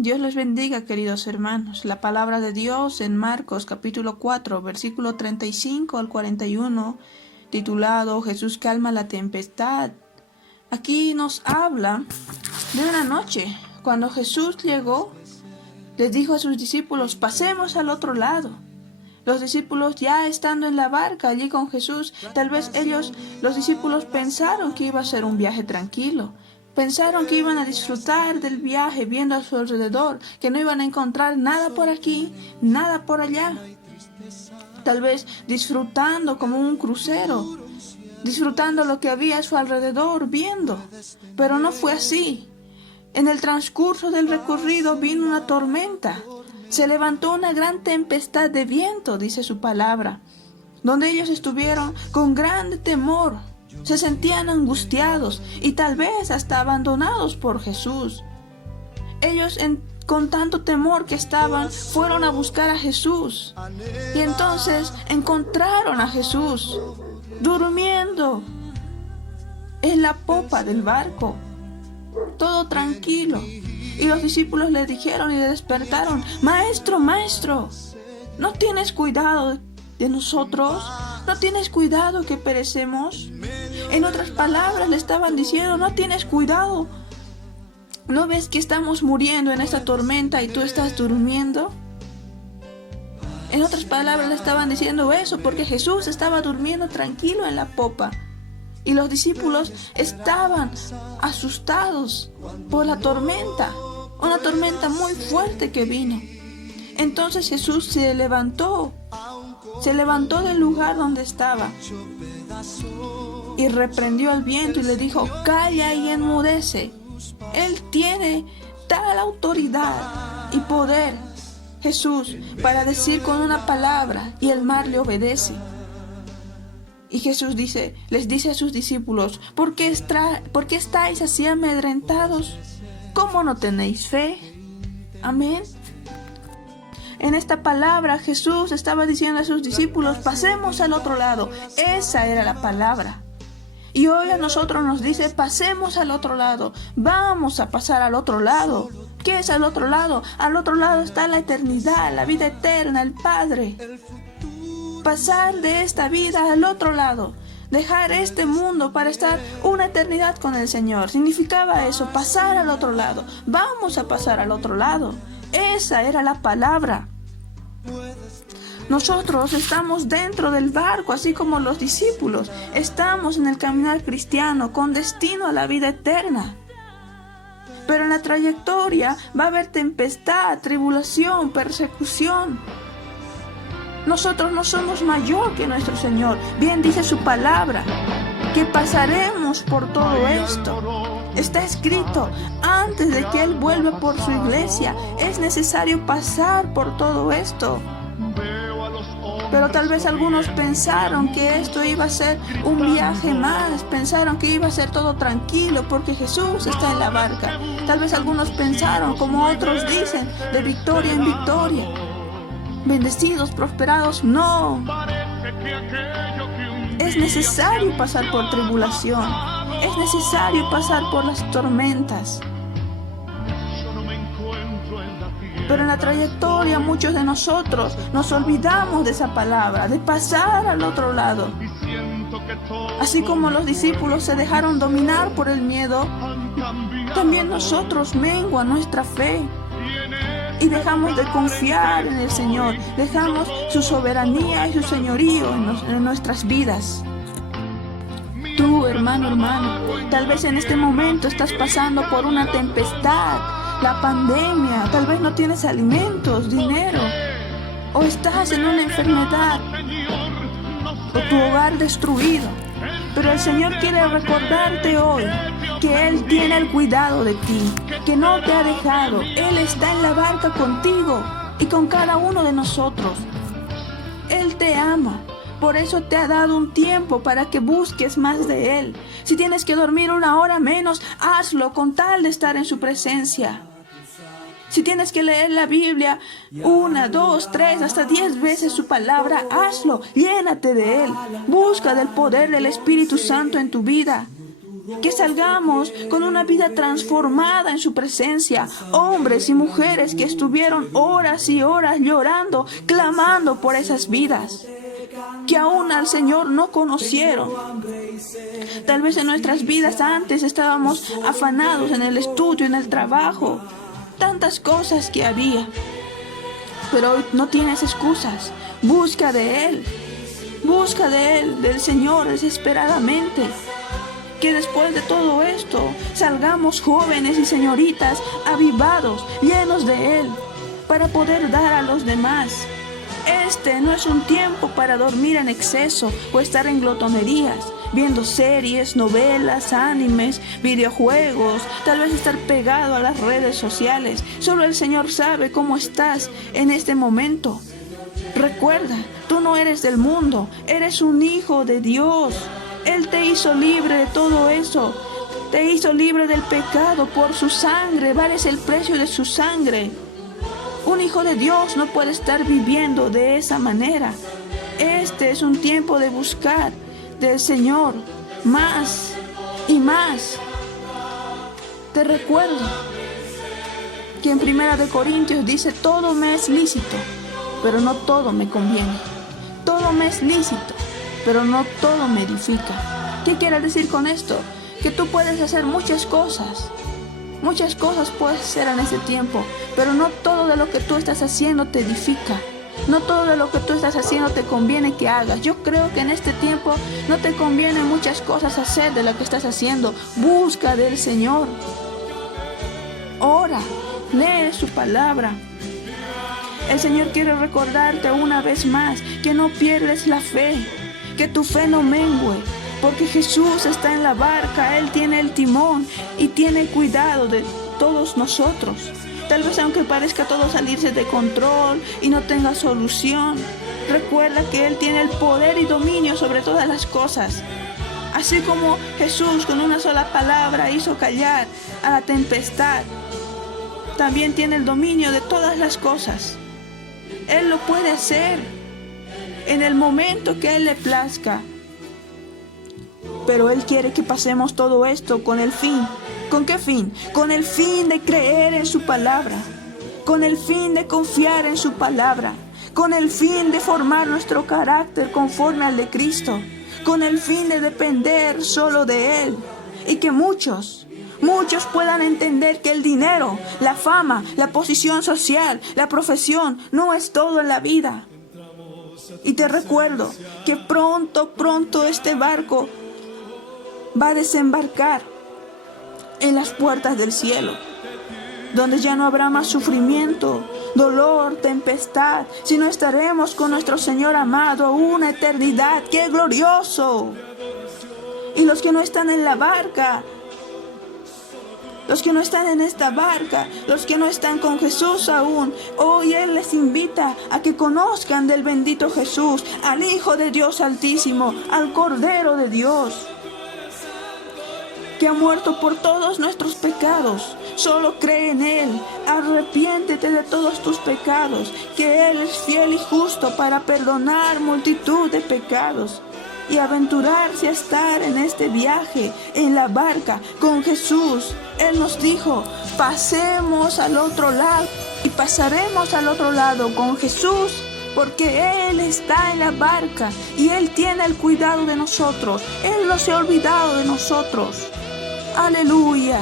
Dios les bendiga, queridos hermanos. La palabra de Dios en Marcos capítulo 4, versículo 35 al 41, titulado Jesús calma la tempestad. Aquí nos habla de una noche, cuando Jesús llegó, les dijo a sus discípulos, pasemos al otro lado. Los discípulos ya estando en la barca allí con Jesús, tal vez los discípulos pensaron que iba a ser un viaje tranquilo. Pensaron que iban a disfrutar del viaje viendo a su alrededor, que no iban a encontrar nada por aquí, nada por allá. Tal vez disfrutando como un crucero, disfrutando lo que había a su alrededor, viendo. Pero no fue así. En el transcurso del recorrido vino una tormenta. Se levantó una gran tempestad de viento, dice su palabra, donde ellos estuvieron con gran temor. Se sentían angustiados y tal vez hasta abandonados por Jesús. Ellos con tanto temor que estaban, fueron a buscar a Jesús. Y entonces encontraron a Jesús durmiendo en la popa del barco, todo tranquilo. Y los discípulos le dijeron y le despertaron, Maestro, Maestro, ¿no tienes cuidado de nosotros? ¿No tienes cuidado que perecemos? En otras palabras le estaban diciendo, no tienes cuidado. ¿No ves que estamos muriendo en esta tormenta y tú estás durmiendo? En otras palabras le estaban diciendo eso porque Jesús estaba durmiendo tranquilo en la popa. Y los discípulos estaban asustados por la tormenta, una tormenta muy fuerte que vino. Entonces Jesús se levantó del lugar donde estaba y reprendió al viento y le dijo, calla y enmudece. Él tiene tal autoridad y poder, Jesús, para decir con una palabra y el mar le obedece. Y Jesús les dice a sus discípulos, ¿por qué estáis así amedrentados? ¿Cómo no tenéis fe? Amén. En esta palabra Jesús estaba diciendo a sus discípulos, pasemos al otro lado. Esa era la palabra. Y hoy a nosotros nos dice, pasemos al otro lado. Vamos a pasar al otro lado. ¿Qué es al otro lado? Al otro lado está la eternidad, la vida eterna, el Padre. Pasar de esta vida al otro lado. Dejar este mundo para estar una eternidad con el Señor. Significaba eso, pasar al otro lado. Vamos a pasar al otro lado. Esa era la palabra. Nosotros estamos dentro del barco, así como los discípulos. Estamos en el caminar cristiano con destino a la vida eterna. Pero en la trayectoria va a haber tempestad, tribulación, persecución. Nosotros no somos mayor que nuestro Señor. Bien dice su palabra, que pasaremos por todo esto. Está escrito, antes de que Él vuelva por su iglesia, es necesario pasar por todo esto. Pero tal vez algunos pensaron que esto iba a ser un viaje más, pensaron que iba a ser todo tranquilo porque Jesús está en la barca. Tal vez algunos pensaron, como otros dicen, de victoria en victoria. Bendecidos, prosperados, no. Es necesario pasar por tribulación. Es necesario pasar por las tormentas. Pero en la trayectoria muchos de nosotros nos olvidamos de esa palabra, de pasar al otro lado. Así como los discípulos se dejaron dominar por el miedo, también nosotros mengua nuestra fe. Y dejamos de confiar en el Señor, dejamos su soberanía y su señorío en nuestras vidas. Tú, hermano, tal vez en este momento estás pasando por una tempestad, la pandemia, tal vez no tienes alimentos, dinero, o estás en una enfermedad, o tu hogar destruido. Pero el Señor quiere recordarte hoy que Él tiene el cuidado de ti, que no te ha dejado. Él está en la barca contigo y con cada uno de nosotros. Él te ama, por eso te ha dado un tiempo para que busques más de Él. Si tienes que dormir 1 hora menos, hazlo con tal de estar en su presencia. Si tienes que leer la Biblia 1, 2, 3, hasta 10 veces su palabra, hazlo, llénate de Él. Busca del poder del Espíritu Santo en tu vida. Que salgamos con una vida transformada en su presencia. Hombres y mujeres que estuvieron horas y horas llorando, clamando por esas vidas que aún al Señor no conocieron. Tal vez en nuestras vidas antes estábamos afanados en el estudio, en el trabajo, tantas cosas que había. Pero hoy no tienes excusas. Busca de Él, del Señor desesperadamente. Que después de todo esto salgamos jóvenes y señoritas avivados, llenos de Él, para poder dar a los demás. Este no es un tiempo para dormir en exceso o estar en glotonerías, viendo series, novelas, animes, videojuegos, tal vez estar pegado a las redes sociales. Solo el Señor sabe cómo estás en este momento. Recuerda, tú no eres del mundo, eres un hijo de Dios. Él te hizo libre de todo eso, te hizo libre del pecado por su sangre, vales el precio de su sangre. Un hijo de Dios no puede estar viviendo de esa manera. Este es un tiempo de buscar del Señor más y más. Te recuerdo que en 1 Corintios dice: todo me es lícito, pero no todo me conviene. Todo me es lícito, pero no todo me edifica. ¿Qué quiere decir con esto? Que tú puedes hacer muchas cosas. Muchas cosas puedes hacer en ese tiempo, pero no todo de lo que tú estás haciendo te edifica. No todo de lo que tú estás haciendo te conviene que hagas. Yo creo que en este tiempo no te conviene muchas cosas hacer de lo que estás haciendo. Busca del Señor. Ora, lee su palabra. El Señor quiere recordarte una vez más que no pierdes la fe, que tu fe no mengue. Porque Jesús está en la barca, Él tiene el timón y tiene cuidado de todos nosotros. Tal vez aunque parezca todo salirse de control y no tenga solución, recuerda que Él tiene el poder y dominio sobre todas las cosas. Así como Jesús con una sola palabra hizo callar a la tempestad, también tiene el dominio de todas las cosas. Él lo puede hacer en el momento que Él le plazca. Pero Él quiere que pasemos todo esto con el fin. ¿Con qué fin? Con el fin de creer en su palabra. Con el fin de confiar en su palabra. Con el fin de formar nuestro carácter conforme al de Cristo. Con el fin de depender solo de Él. Y que muchos puedan entender que el dinero, la fama, la posición social, la profesión no es todo en la vida. Y te recuerdo que pronto este barco va a desembarcar en las puertas del cielo, donde ya no habrá más sufrimiento, dolor, tempestad, sino estaremos con nuestro Señor amado una eternidad. ¡Qué glorioso! Y los que no están en la barca, los que no están en esta barca, los que no están con Jesús aún, hoy Él les invita a que conozcan del bendito Jesús, al Hijo de Dios Altísimo, al Cordero de Dios, que ha muerto por todos nuestros pecados. Solo cree en Él, arrepiéntete de todos tus pecados, que Él es fiel y justo para perdonar multitud de pecados y aventurarse a estar en este viaje, en la barca, con Jesús. Él nos dijo: pasemos al otro lado, y pasaremos al otro lado con Jesús, porque Él está en la barca y Él tiene el cuidado de nosotros. Él no se ha olvidado de nosotros. Aleluya.